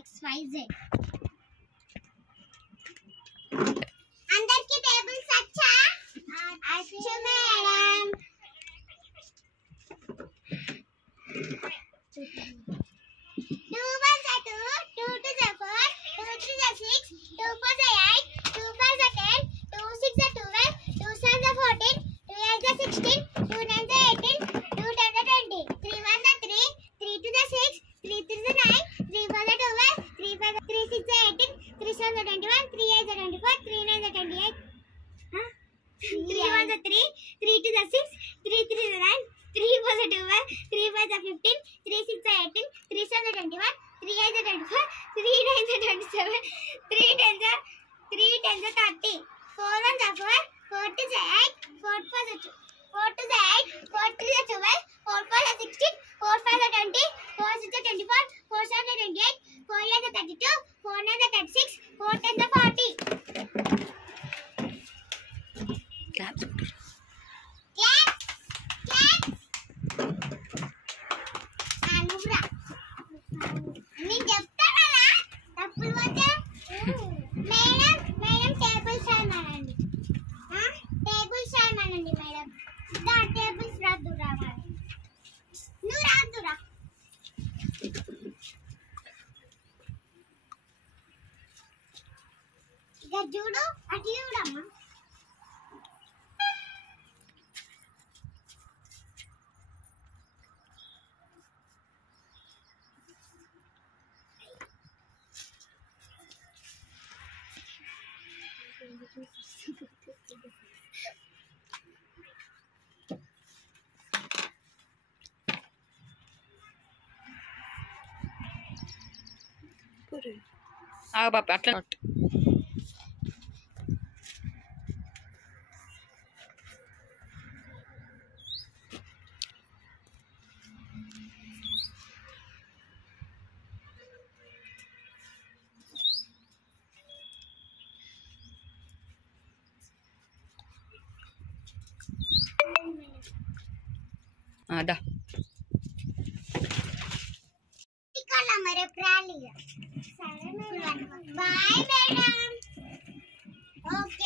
XYZ. అందరికి tables వచ్చా? వచ్చు మేడం. 2 1 2, 2 2 4, 2 3 6, 2 4 8, 2 5 10, 2 6 12, 2 7 14, 2 8 16, 2 9 18, 2 10 20, 3 1 3, 3 2 6, 3 3 9, 3 4 12, 3 5 3 6 18, 3 7 21, 3 8 24, 3 9 28. 3 1 3, 3 2 6, 3 3 9, 3 4 12, 3 5 15, 3 6 18, 3 7 21, 3 8 24, 3 9 27, 3 10 30, 4 1 4, 4 2 8, 4 4 4 2 8, 4 3 12, 4 4 16, 4 5 20, 4 6 24, 4 7 28, 4 8 32, 4 9 36, 4 10 40. Claps. నేను చెప్తానా తప్పులు వచ్చా? మేడం మేడం టేబుల్స్ అన్నానండి. టేబుల్స్ అన్నానండి మేడం. దా టేబుల్స్ రాదు రావాలి. నువ్వు రాదురా. ఇక చూడు అటు చూడమ్మా. పాప అట్లా ada. Tikala mare praliya. Bye madam. Okay.